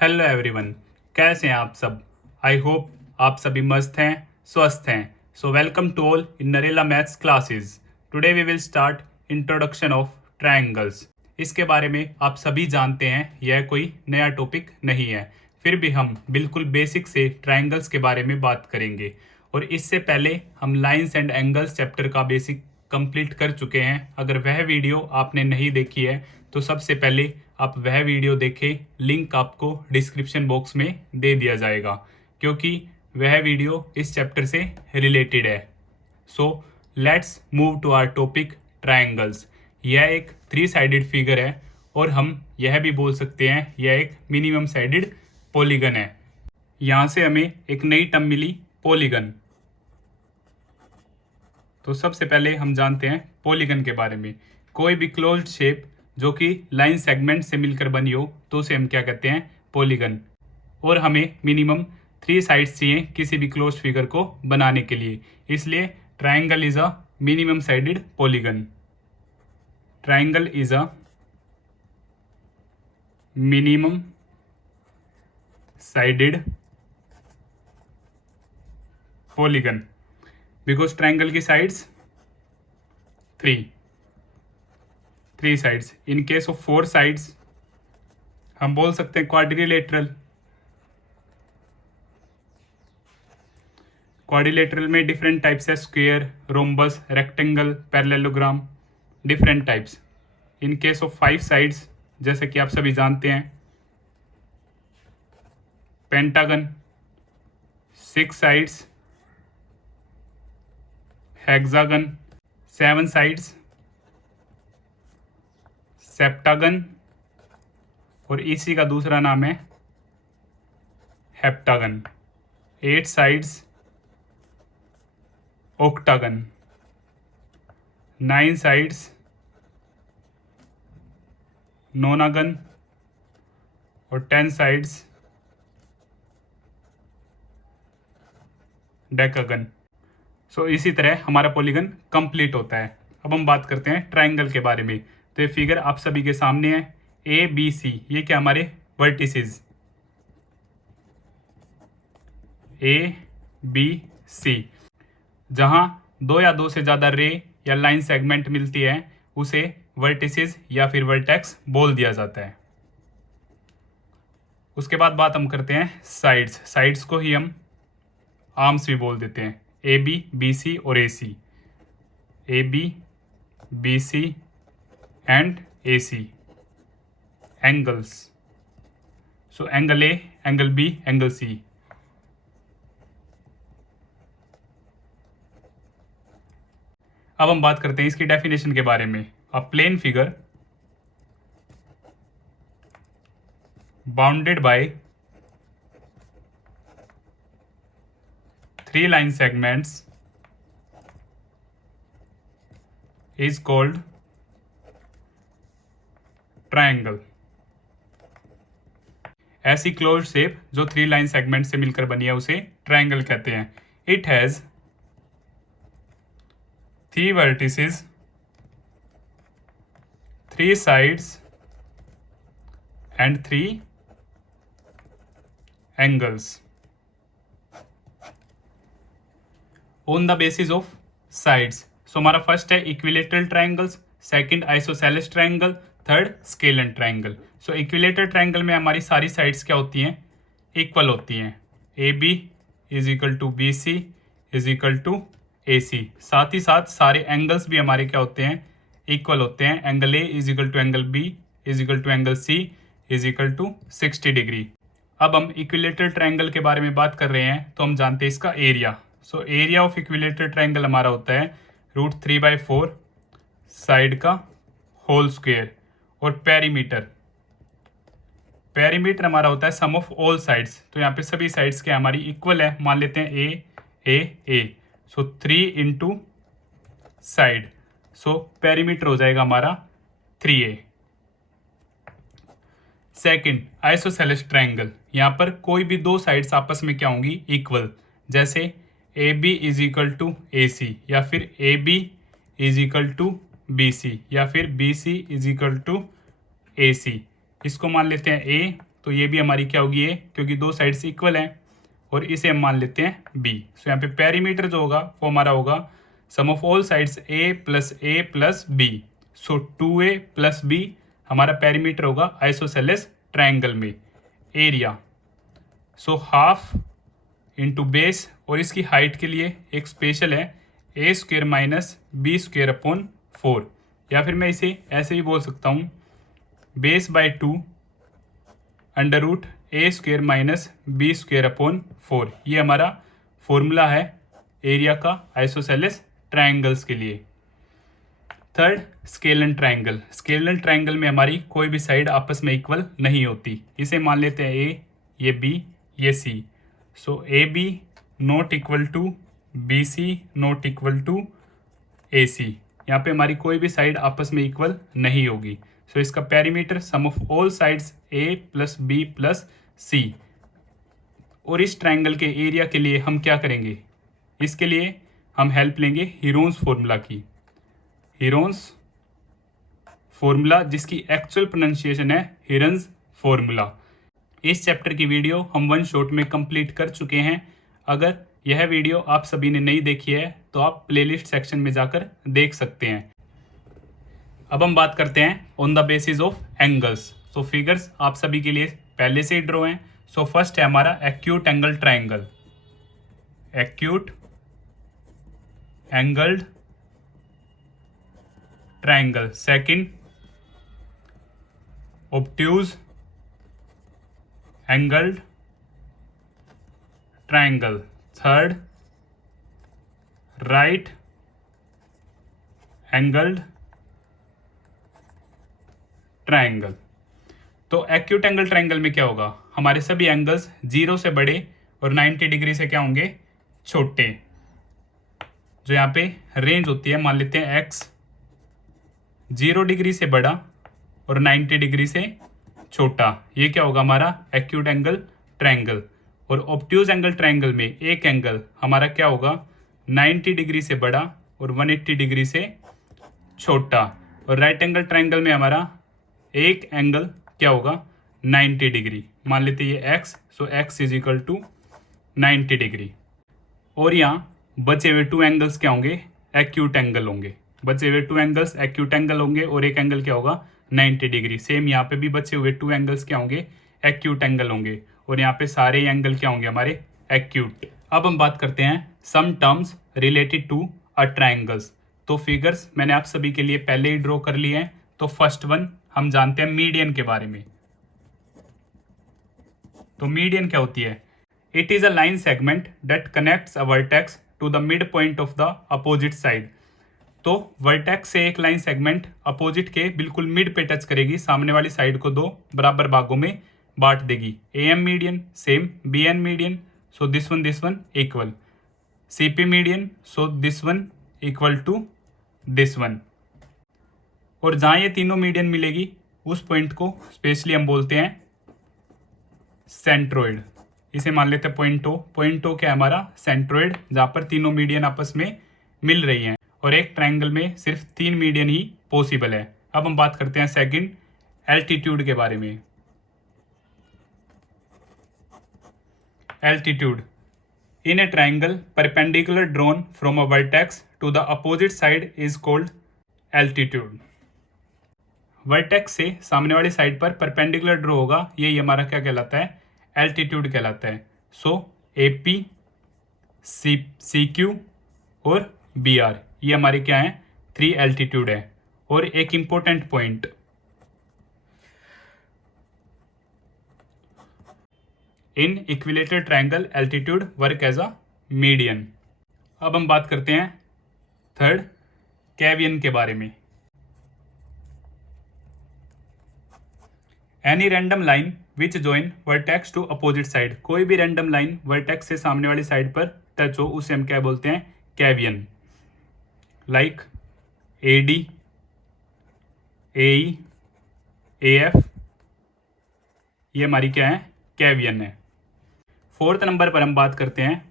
Hello everyone, कैसे हैं आप सब। आई होप आप सभी मस्त हैं, स्वस्थ हैं। So welcome to all in Narela maths classes. Today we will start introduction of triangles. इसके बारे में आप सभी जानते हैं, यह कोई नया टॉपिक नहीं है। फिर भी हम बिल्कुल बेसिक से ट्रायंगल्स के बारे में बात करेंगे। और इससे पहले हम लाइंस एंड एंगल्स चैप्टर का बेसिक कंप्लीट कर चुके हैं। अगर वह वीडियो आपने नहीं देखी है तो सबसे पहले आप वह वीडियो देखें। लिंक आपको डिस्क्रिप्शन बॉक्स में दे दिया जाएगा, क्योंकि वह वीडियो इस चैप्टर से रिलेटेड है। So let's move to our topic triangles. यह एक 3 साइडेड फिगर है और हम यह भी बोल सकते हैं यह एक मिनिमम साइडेड पॉलीगन है। यहाँ से हमें एक नई टर्म मिली, पॉलीगन। तो सबसे पहले हम जानते हैं पॉलीगन के बारे में। कोई भी क्लोज्ड शेप जो कि लाइन सेगमेंट से मिलकर बनी हो तो उसे हम क्या कहते हैं, पॉलीगन। और हमें मिनिमम 3 साइड्स चाहिए किसी भी क्लोज्ड फिगर को बनाने के लिए, इसलिए triangle is a minimum sided polygon. Triangle is a minimum sided polygon because triangle की sides 3 sides. In case of 4 sides हम बोल सकते हैं क्वाड्रिलेटरल। क्वाड्रिलेटरल में डिफरेंट टाइप्स है, square, rhombus, rectangle, parallelogram, different types. In case of 5 sides जैसे कि आप सभी जानते हैं pentagon. 6 sides hexagon. 7 sides septagon, और इसी का दूसरा नाम है हेप्टागन। 8 sides octagon. 9 साइड्स नोनागन, और 10 साइड्स डेकागन। सो इसी तरह हमारा पॉलीगन कंप्लीट होता है। अब हम बात करते हैं ट्रायंगल के बारे में। तो ये फिगर आप सभी के सामने है, ए बी सी। ये क्या हमारे वर्टिसेस, ए बी सी। जहां 2 या 2 से ज़्यादा रे या लाइन सेगमेंट मिलती है उसे वर्टिसेस या फिर वर्टेक्स बोल दिया जाता है। उसके बाद बात हम करते हैं साइड्स। साइड्स को ही हम आर्म्स भी बोल देते हैं, ए बी, बी सी और A C. A B, B C and A C. Angles, so angle A, angle B, angle C. अब हम बात करते हैं इसकी डेफिनेशन के बारे में। A plane figure bounded by 3 line segments is called triangle। ऐसी क्लोज शेप जो 3 लाइन सेगमेंट से मिलकर बनी है उसे ट्रायंगल कहते हैं। It has 3 vertices, 3 sides and 3 angles on the basis of sides। So हमारा फर्स्ट है equilateral triangles, second isosceles triangle, third scalene triangle. So equilateral triangle में हमारी सारी साइड्स क्या होती हैं, इक्वल होती हैं। A B is equal to B C is equal to A C. साथ ही साथ सारे एंगल्स भी हमारे क्या होते हैं, इक्वल होते हैं। Angle A is equal to angle B is equal to angle C is equal to 60 degree. अब हम इक्विलेटरल ट्रायंगल के बारे में बात कर रहे हैं तो हम जानते हैं इसका area. So area of equilateral triangle हमारा होता है √3/4 साइड का होल स्क्वायर। और पेरीमीटर, पेरीमीटर हमारा होता है सम ऑफ ऑल साइड्स। तो यहाँ पे सभी साइड्स क्या हमारी इक्वल है, मान लेते हैं ए। सो 3 इंटू साइड, सो पेरीमीटर हो जाएगा हमारा 3a। सेकंड आइसोसेलेस ट्रायंगल, यहाँ पर कोई भी 2 साइड्स आपस में क्या होंगी, इक्वल। जैसे A B is equal to A C, या फिर A B is equal to B C, या फिर B C is equal to A C. इसको मान लेते हैं ए तो ये भी हमारी क्या होगी ए, क्योंकि दो साइड्स इक्वल हैं, और इसे हम मान लेते हैं बी। सो यहाँ पे पेरीमीटर जो होगा वो हमारा होगा sum of all sides A plus B. So 2a plus B हमारा पेरीमीटर होगा आइसोसेलेस ट्रायंगल में। Area so half into base, और इसकी हाइट के लिए एक स्पेशल है A square minus B square upon 4, या फिर मैं इसे ऐसे भी बोल सकता हूँ base by 2 under root A square minus B square upon 4। ये हमारा फॉर्मूला है एरिया का आइसोसेलेस ट्रायंगल्स के लिए। Third, scalene triangle. Scalene triangle में हमारी कोई भी साइड आपस में इक्वल नहीं होती। इसे मान लेते हैं ए, ये बी, ये C. So A B not equal to B C not equal to A C. यहाँ पे हमारी कोई भी साइड आपस में इक्वल नहीं होगी। सो इसका perimeter sum of all sides A plus B plus C. और इस ट्रायंगल के एरिया के लिए हम क्या करेंगे, इसके लिए हम हेल्प लेंगे हीरोन्स फॉर्मूला की। हीरोन्स फॉर्मूला जिसकी एक्चुअल प्रोनाउंसिएशन है हिरन्स फॉर्मूला। इस चैप्टर की वीडियो हम वन शॉट में कंप्लीट कर चुके हैं। अगर यह वीडियो आप सभी ने नहीं देखी है तो आप प्लेलिस्ट सेक्शन में जाकर देख सकते हैं। अब हम बात करते हैं on the basis of angles. So figures आप सभी के लिए पहले से ही ड्रॉ हैं। सो फर्स्ट है हमारा acute angle triangle, acute angled triangle. Second, obtuse angled triangle. Third, right angled triangle. तो एक्यूट एंगल ट्रायंगल में क्या होगा, हमारे सभी एंगल्स 0 से बड़े और 90 डिग्री से क्या होंगे, छोटे। जो यहाँ पे रेंज होती है मान लेते हैं एक्स, 0 डिग्री से बड़ा और 90 डिग्री से छोटा। ये क्या होगा हमारा एक्यूट एंगल ट्रायंगल। और ऑब्ट्यूज एंगल ट्रायंगल में एक एंगल हमारा क्या होगा 90 डिग्री से बड़ा और 180 डिग्री से छोटा। और राइट एंगल ट्रायंगल में हमारा एक एंगल क्या होगा 90 डिग्री। मान लेते हैं ये x, so x is equal to 90 degree. और यहाँ बचे हुए 2 एंगल्स क्या होंगे, एक्यूट एंगल होंगे। बचे हुए 2 एंगल्स एक्यूट एंगल होंगे और एक एंगल क्या होगा 90 डिग्री। सेम यहाँ पे भी बचे हुए 2 एंगल्स क्या होंगे, एक्यूट एंगल होंगे। और यहाँ पे सारे एंगल क्या होंगे हमारे एक्यूट। अब हम बात करते हैं some terms related to a triangles. तो फिगर्स मैंने आप सभी के लिए पहले ही ड्रॉ कर लिए हैं। तो फर्स्ट वन हम जानते हैं मीडियन के बारे में। तो मीडियन क्या होती है, it is a line segment that connects a vertex to the midpoint of the opposite side. तो वर्टेक्स से एक लाइन सेगमेंट अपोजिट के बिल्कुल मिड पे टच करेगी, सामने वाली साइड को 2 बराबर भागों में बांट देगी। A M median, same B N median, so this one equal. C P median, so this one equal to this one. और जहाँ ये तीनों मीडियन मिलेगी उस पॉइंट को स्पेशली हम बोलते हैं सेंट्रोइड। इसे मान लेते हैं पॉइंट ओ। पॉइंट ओ क्या है हमारा सेंट्रोइड, जहाँ पर तीनों मीडियन आपस में मिल रही हैं। और एक ट्रायंगल में सिर्फ 3 मीडियन ही पॉसिबल है। अब हम बात करते हैं सेकंड एल्टीट्यूड के बारे में। Altitude in a triangle perpendicular drawn from a vertex to the opposite side is called altitude. Vertex से सामने वाली साइड पर परपेंडिकुलर ड्रॉ होगा, ये हमारा क्या कहलाता है, एल्टीट्यूड कहलाता है। सो AP, CQ और BR ये हमारे क्या है 3 एल्टीट्यूड है। और एक important point, in equilateral triangle altitude work as a median. अब हम बात करते हैं थर्ड कैवियन के बारे में। Any random line which join vertex to opposite side. कोई भी रैंडम लाइन वर्टेक्स से सामने वाली साइड पर टच हो उसे हम क्या बोलते हैं, cevian. Like AD, AE, AF ये हमारी क्या है, कैवियन है। 4th नंबर पर हम बात करते हैं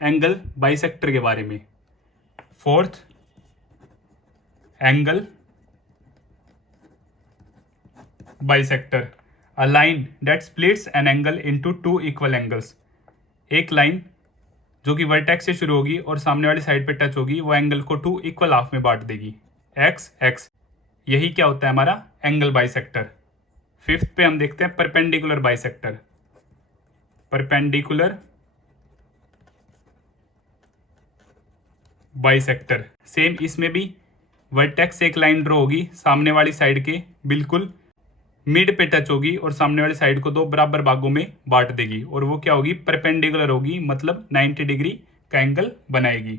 एंगल बाइसेक्टर के बारे में। 4th angle bisector. A line that splits an angle into two equal angles. एक लाइन जो कि वर्टेक्स से शुरू होगी और सामने वाली साइड पे टच होगी, वो एंगल को टू इक्वल हाफ में बांट देगी, एक्स एक्स। यही क्या होता है हमारा एंगल बाइसेक्टर। फिफ्थ पे हम देखते हैं perpendicular bisector. Perpendicular bisector same, इसमें भी वर्टेक्स से एक लाइन ड्रॉ होगी, सामने वाली साइड के बिल्कुल मिड पे टच होगी और सामने वाली साइड को दो बराबर भागों में बांट देगी, और वो क्या होगी परपेंडिकुलर होगी, मतलब 90 डिग्री का एंगल बनाएगी।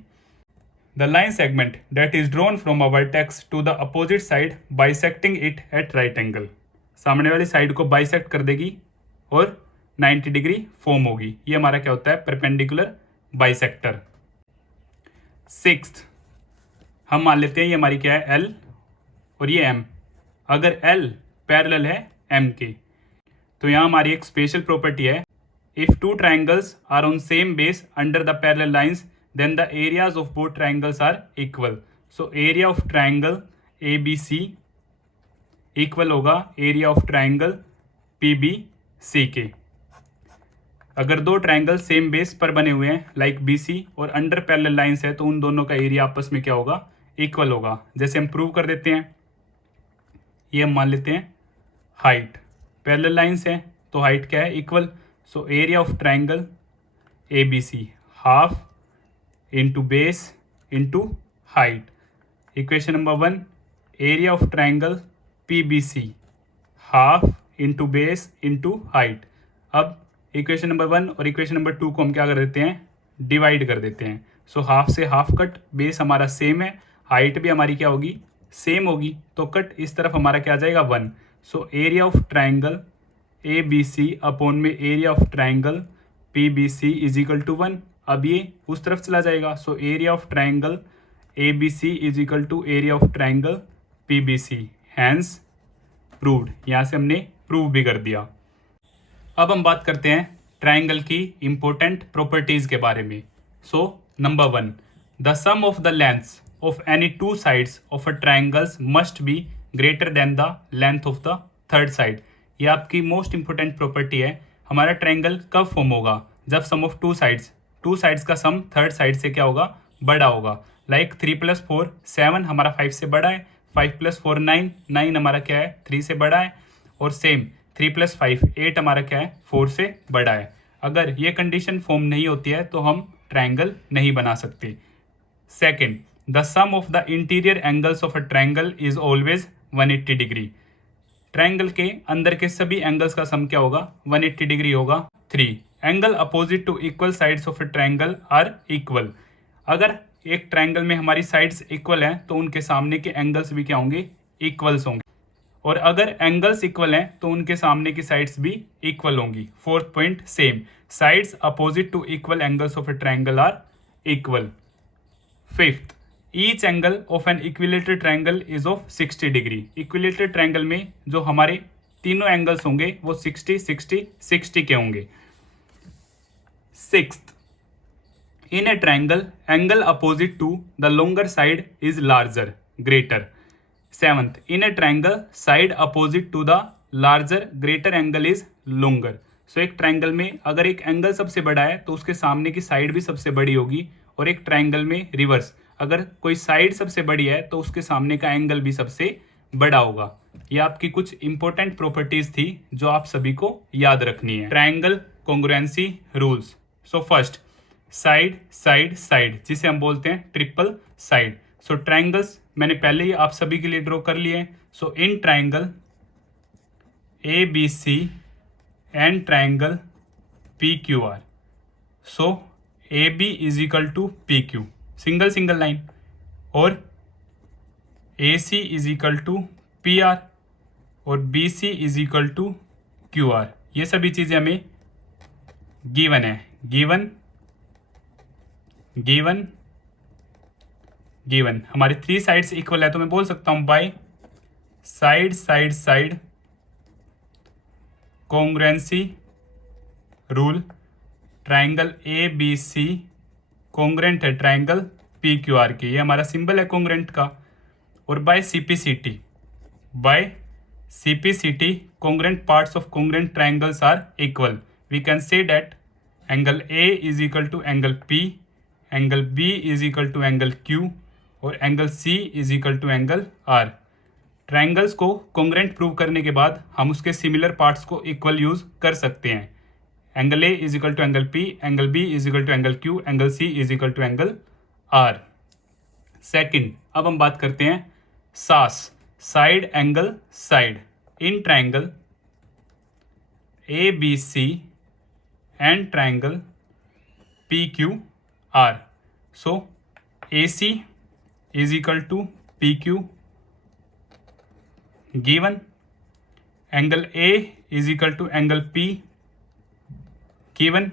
The line segment that is drawn from a vertex to the opposite side bisecting it at right angle. सामने वाली साइड को बाइसेक्ट कर देगी और 90 डिग्री फॉर्म होगी। ये हमारा क्या होता है परपेंडिकुलर बाइसेक्टर। सिक्स्थ, हम मान लेते हैं ये हमारी क्या है एल और ये एम। अगर एल पैरेलल है एम के, तो यहाँ हमारी एक स्पेशल प्रॉपर्टी है, if two triangles are on same base under the parallel lines then the areas of both triangles are equal. So area of triangle A B C equal होगा area of triangle P B C के। अगर दो triangle same base पर बने हुए हैं like B C और under parallel lines है, तो उन दोनों का एरिया आपस में क्या होगा इक्वल होगा। जैसे हम प्रूव कर देते हैं, ये हम मान लेते हैं हाइट, पैरेलल लाइंस है तो हाइट क्या है equal. So area of triangle A B C half into base into height. Equation number 1, area of triangle P B C half into base into height. अब इक्वेशन नंबर 1 और equation number 2 को हम क्या कर देते हैं डिवाइड कर देते हैं। सो हाफ से हाफ कट, बेस हमारा सेम है, हाइट भी हमारी क्या होगी सेम होगी, तो कट इस तरफ हमारा क्या आ जाएगा 1। So area of triangle A B C upon में area of triangle P B C is equal to 1। अब ये उस तरफ चला जाएगा, so area of triangle A B C is equal to area of triangle P B C, hence proved. यहाँ से हमने प्रूव भी कर दिया। अब हम बात करते हैं ट्राइंगल की इंपॉर्टेंट प्रॉपर्टीज के बारे में। So number 1, the sum of the lengths of any two sides of a triangles must be greater than the length of the third side. ये आपकी मोस्ट इंपॉर्टेंट प्रॉपर्टी है। हमारा ट्राइंगल कब form होगा, जब सम ऑफ टू साइड्स का सम third side से क्या होगा बड़ा होगा। लाइक 3 + 4 7 हमारा 5 से बड़ा है, 5 + 4 9 9 हमारा क्या है 3 से बड़ा है, और सेम 3 + 5 8 हमारा क्या है 4 से बड़ा है। अगर ये कंडीशन फॉर्म नहीं होती है तो हम ट्राइंगल नहीं बना सकते। Second, the sum of the interior angles of a triangle is always 180 degree. Triangle के अंदर के सभी एंगल्स का सम क्या होगा 180 डिग्री होगा। 3, angle opposite to equal sides of a triangle are equal. अगर एक ट्राइंगल में हमारी साइड्स इक्वल हैं तो उनके सामने के एंगल्स भी क्या होंगे इक्वल्स होंगे, और अगर एंगल्स इक्वल हैं तो उनके सामने की साइड्स भी इक्वल होंगी। Fourth point same, sides opposite to equal angles of a triangle are equal. Fifth, each angle of an equilateral triangle is of 60 degree. Equilateral triangle में जो हमारे तीनों एंगल्स होंगे वो 60 60 60 के होंगे। Sixth, in a triangle angle opposite to the longer side is larger greater। seventh, in a triangle side opposite to the larger greater angle is longer। सो एक triangle में अगर एक एंगल सबसे बड़ा है तो उसके सामने की साइड भी सबसे बड़ी होगी, और एक ट्राइंगल में रिवर्स, अगर कोई साइड सबसे बड़ी है तो उसके सामने का एंगल भी सबसे बड़ा होगा। ये आपकी कुछ इंपॉर्टेंट प्रॉपर्टीज थी जो आप सभी को याद रखनी है। Triangle congruency rules. So first, side side side, जिसे हम बोलते हैं ट्रिपल साइड। सो ट्राइंगल्स मैंने पहले ही आप सभी के लिए ड्रॉ कर लिए हैं। So in triangle A B C and triangle P Q R, so A B is equal to P Q single single line, और A C is equal to P R, और B C is equal to Q R. ये सभी चीज़ें हमें given है। Given given given हमारी 3 sides equal है, तो मैं बोल सकता हूं by side side side congruency rule triangle A B C congruent है ट्राइंगल पी क्यू आर के, ये हमारा सिंबल है कॉन्ग्रुएंट का। और by CPCT, by CPCT, congruent parts of congruent triangles are equal. We can say that angle A is equal to angle P, angle B is equal to angle Q और angle C is equal to angle R. Triangles को congruent prove करने के बाद हम उसके similar parts को equal use कर सकते हैं. Angle A is equal to angle P, angle B is equal to angle Q, angle C is equal to angle R. Second, अब हम बात करते हैं SAS, side angle side. In triangle ABC and triangle PQR. So AC is equal to PQ given angle A is equal to angle P given.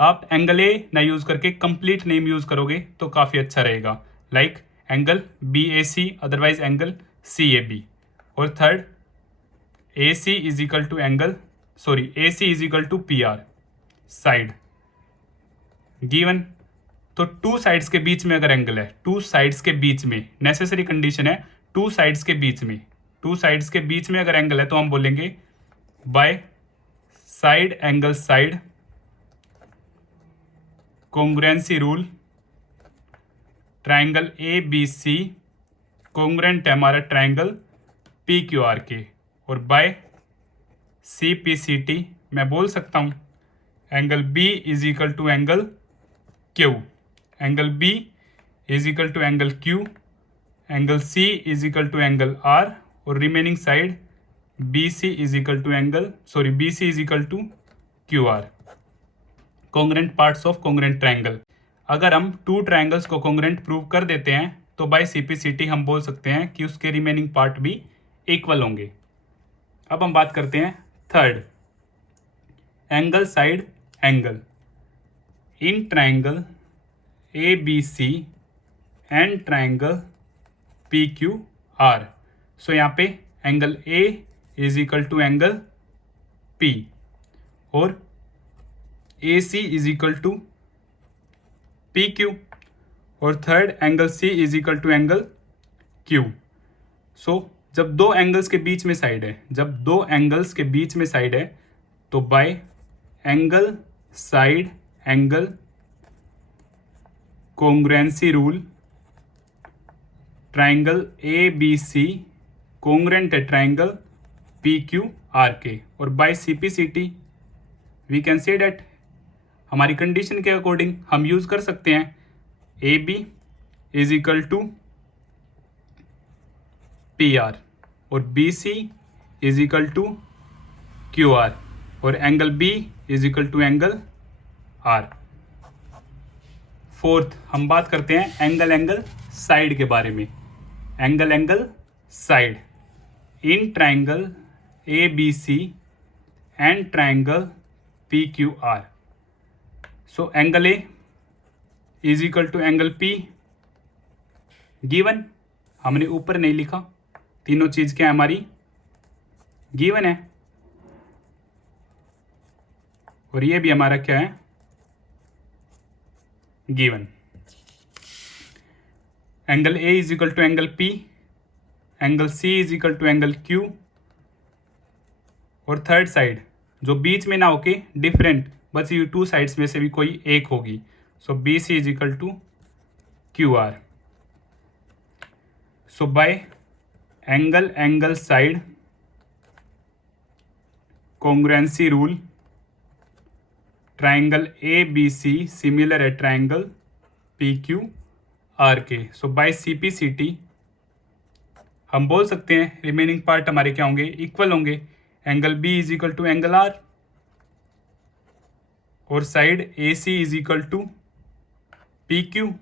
आप angle A ना use करके complete name use करोगे तो काफी अच्छा रहेगा, like angle BAC otherwise angle CAB. और third AC is equal to angle AC is equal to PR side given. तो टू साइड्स के बीच में अगर एंगल है, टू साइड्स के बीच में नेसेसरी कंडीशन है, टू साइड्स के बीच में अगर एंगल है तो हम बोलेंगे by side angle side congruency rule. Triangle ABC congruent है हमारा ट्राइंगल PQR के. और बाय CPCT मैं बोल सकता हूं angle B is equal to angle Q, angle B is equal to angle Q, angle C is equal to angle R और remaining side BC is equal to QR. Congruent parts of congruent triangle. अगर हम two triangles को congruent prove कर देते हैं तो bye CPCT हम बोल सकते हैं कि उसके रिमेनिंग पार्ट भी इक्वल होंगे. अब हम बात करते हैं third, angle side angle. In triangle ABC and triangle PQR. So यहाँ पे angle A is equal to angle P और AC is equal to PQ और third angle C is equal to angle Q. So जब दो एंगल्स के बीच में साइड है, तो बाय angle side angle congruency rule triangle ABC congruent है ट्राइंगल PQR के. और by CPCT we can say that हमारी कंडीशन के अकॉर्डिंग हम यूज कर सकते हैं AB is equal to PR और BC is equal to QR और angle B is equal to angle R. Fourth, हम बात करते हैं एंगल साइड के बारे में. Angle side in triangle ABC and triangle PQR. So angle A is equal to angle P given. हमने ऊपर नहीं लिखा, तीनों चीज क्या है हमारी गिवन है और ये भी हमारा क्या है given. Angle A is equal to angle P, angle C is equal to angle Q और थर्ड साइड जो बीच में ना होके डिफरेंट बस ये टू साइड्स में से भी कोई एक होगी. So BC is equal to QR. So by angle side congruency rule triangle ABC similar है ट्राइंगल PQR के. सो बाय CPCT हम बोल सकते हैं रिमेनिंग पार्ट हमारे क्या होंगे इक्वल होंगे. Angle B is equal to angle R और side AC is equal to PQ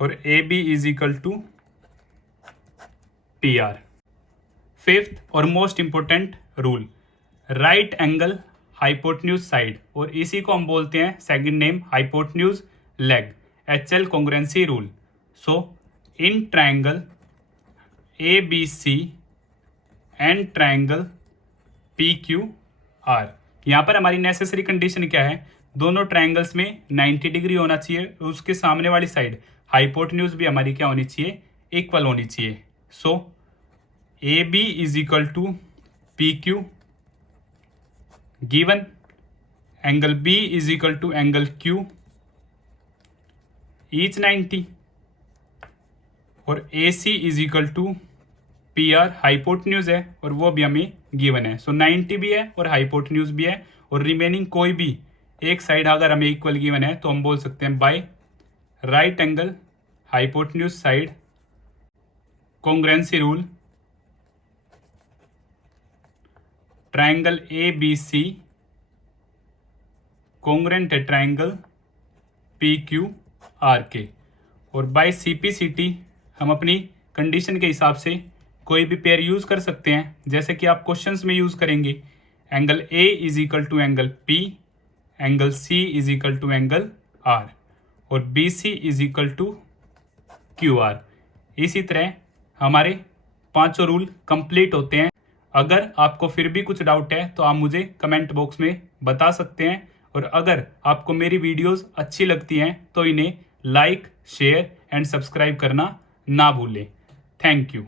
और AB is equal to PR. Fifth और most important rule, right angle hypotenuse side और इसी को हम बोलते हैं second name hypotenuse leg, HL congruency rule. So in triangle ABC and triangle PQR. यहाँ पर हमारी नेसेसरी कंडीशन क्या है, दोनों ट्राइंगल्स में 90 डिग्री होना चाहिए, उसके सामने वाली साइड हाइपोटेन्यूज भी हमारी क्या होनी चाहिए इक्वल होनी चाहिए. So A B is equal to P Q, given angle B is equal to angle Q, each 90, और A C is equal to P R hypotenuse है और वो भी हमें गिवन है। सो 90 भी है और हाइपोटेन्यूज भी है, और रिमेनिंग कोई भी एक साइड अगर हमें इक्वल गिवन है तो हम बोल सकते हैं by right angle hypotenuse side congruency rule, triangle A B C congruent है ट्राइंगल पी क्यू आर के, और by C P C T हम अपनी कंडीशन के हिसाब से कोई भी पेयर यूज कर सकते हैं, जैसे कि आप क्वेश्चंस में यूज करेंगे angle A is equal to angle P, angle C is equal to angle R, और B C is equal to Q R. इसी तरह हमारे पांचों रूल कंप्लीट होते हैं। अगर आपको फिर भी कुछ डाउट है तो आप मुझे कमेंट बॉक्स में बता सकते हैं, और अगर आपको मेरी वीडियोस अच्छी लगती हैं तो इन्हें लाइक, शेयर एंड सब्सक्राइब करना ना भूलें। Thank you.